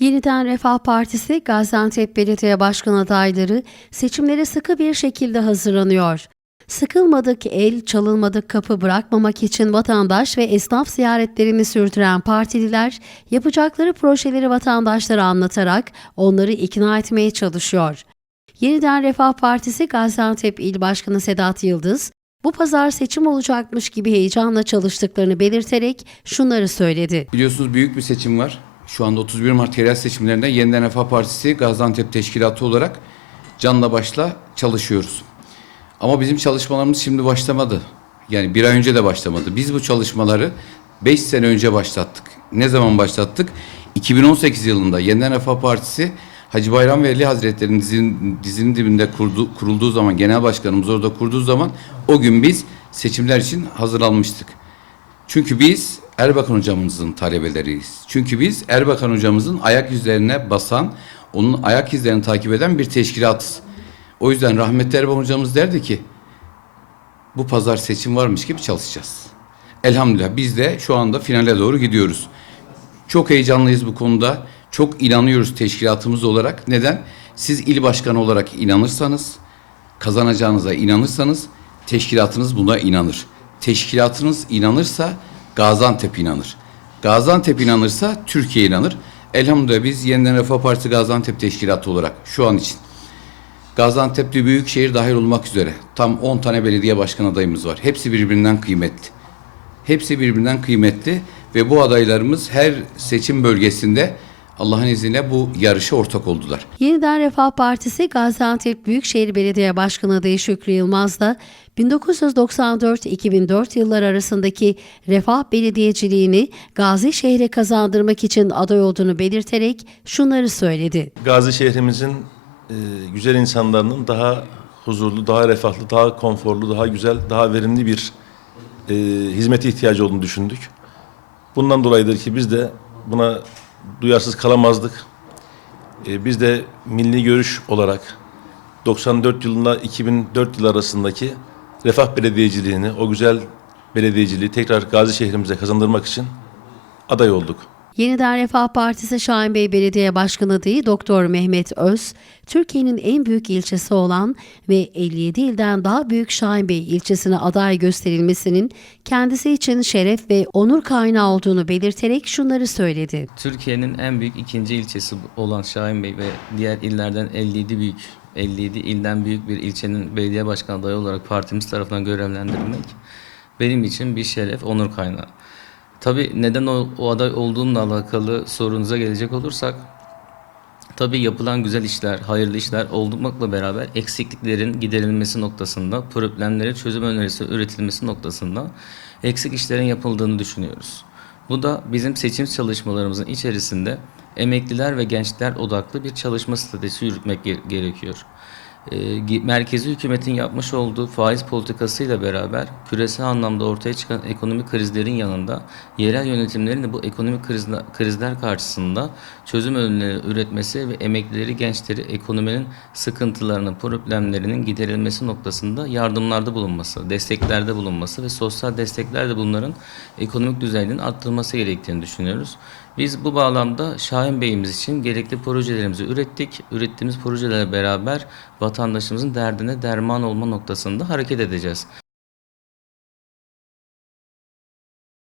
Yeniden Refah Partisi Gaziantep Belediye Başkan adayları seçimlere sıkı bir şekilde hazırlanıyor. Sıkılmadık el, çalınmadık kapı bırakmamak için vatandaş ve esnaf ziyaretlerini sürdüren partililer yapacakları projeleri vatandaşlara anlatarak onları ikna etmeye çalışıyor. Yeniden Refah Partisi Gaziantep İl Başkanı Sedat Yıldız, bu pazar seçim olacakmış gibi heyecanla çalıştıklarını belirterek şunları söyledi. Biliyorsunuz büyük bir seçim var. Şu anda 31 Mart yerel seçimlerinde Yeniden Refah Partisi Gaziantep Teşkilatı olarak canla başla çalışıyoruz. Ama bizim çalışmalarımız şimdi başlamadı. Yani bir ay önce de başlamadı. Biz bu çalışmaları 5 sene önce başlattık. Ne zaman başlattık? 2018 yılında Yeniden Refah Partisi Hacı Bayram Veli Hazretleri'nin dizinin, dizinin dibinde kurdu, kurulduğu zaman, genel başkanımız orada kurduğu zaman o gün biz seçimler için hazırlanmıştık. Çünkü biz Erbakan hocamızın talebeleriyiz. Çünkü biz Erbakan hocamızın ayak izlerine basan, onun ayak izlerini takip eden bir teşkilatız. O yüzden rahmetli Erbakan hocamız derdi ki, bu pazar seçim varmış gibi çalışacağız. Elhamdülillah biz de şu anda finale doğru gidiyoruz. Çok heyecanlıyız bu konuda. Çok inanıyoruz teşkilatımız olarak. Neden? Siz il başkanı olarak inanırsanız, kazanacağınıza inanırsanız teşkilatınız buna inanır. Teşkilatınız inanırsa Gaziantep inanır. Gaziantep inanırsa Türkiye inanır. Elhamdülillah biz Yeniden Refah Partisi Gaziantep Teşkilatı olarak şu an için Gaziantep'te büyükşehir dahil olmak üzere tam 10 tane belediye başkan adayımız var. Hepsi birbirinden kıymetli. Hepsi birbirinden kıymetli ve bu adaylarımız her seçim bölgesinde Allah'ın izniyle bu yarışa ortak oldular. Yeniden Refah Partisi Gaziantep Büyükşehir Belediye Başkanı adayı Şükrü Yılmaz da 1994-2004 yıllar arasındaki refah belediyeciliğini Gazi şehre kazandırmak için aday olduğunu belirterek şunları söyledi. Gazi şehrimizin e, güzel insanlarının daha huzurlu, daha refahlı, daha konforlu, daha güzel, daha verimli bir e, hizmete ihtiyacı olduğunu düşündük. Bundan dolayıdır ki biz de buna duyarsız kalamazdık. E, biz de milli görüş olarak 94 yılında 2004 yıl arasındaki refah belediyeciliğini, o güzel belediyeciliği tekrar Gazi şehrimize kazandırmak için aday olduk. Yeniden Refah Partisi Şahin Bey Belediye Başkanı adayı Doktor Mehmet Öz, Türkiye'nin en büyük ilçesi olan ve 57 ilden daha büyük Şahin Bey ilçesine aday gösterilmesinin kendisi için şeref ve onur kaynağı olduğunu belirterek şunları söyledi. Türkiye'nin en büyük ikinci ilçesi olan Şahin Bey ve diğer illerden 57 büyük 57 ilden büyük bir ilçenin belediye başkan adayı olarak partimiz tarafından görevlendirilmek benim için bir şeref, onur kaynağı. Tabii neden o, o aday olduğumla alakalı sorunuza gelecek olursak Tabii yapılan güzel işler, hayırlı işler olmakla beraber eksikliklerin giderilmesi noktasında, problemlere çözüm önerisi üretilmesi noktasında eksik işlerin yapıldığını düşünüyoruz. Bu da bizim seçim çalışmalarımızın içerisinde emekliler ve gençler odaklı bir çalışma stratejisi yürütmek ge- gerekiyor. Ee, merkezi hükümetin yapmış olduğu faiz politikasıyla beraber küresel anlamda ortaya çıkan ekonomik krizlerin yanında yerel yönetimlerin de bu ekonomik krizler, karşısında çözüm önerileri üretmesi ve emeklileri, gençleri ekonominin sıkıntılarının, problemlerinin giderilmesi noktasında yardımlarda bulunması, desteklerde bulunması ve sosyal desteklerde bunların ekonomik düzeyinin arttırılması gerektiğini düşünüyoruz. Biz bu bağlamda Şahin Bey'imiz için gerekli projelerimizi ürettik. Ürettiğimiz projelerle beraber vatandaşımızın derdine derman olma noktasında hareket edeceğiz.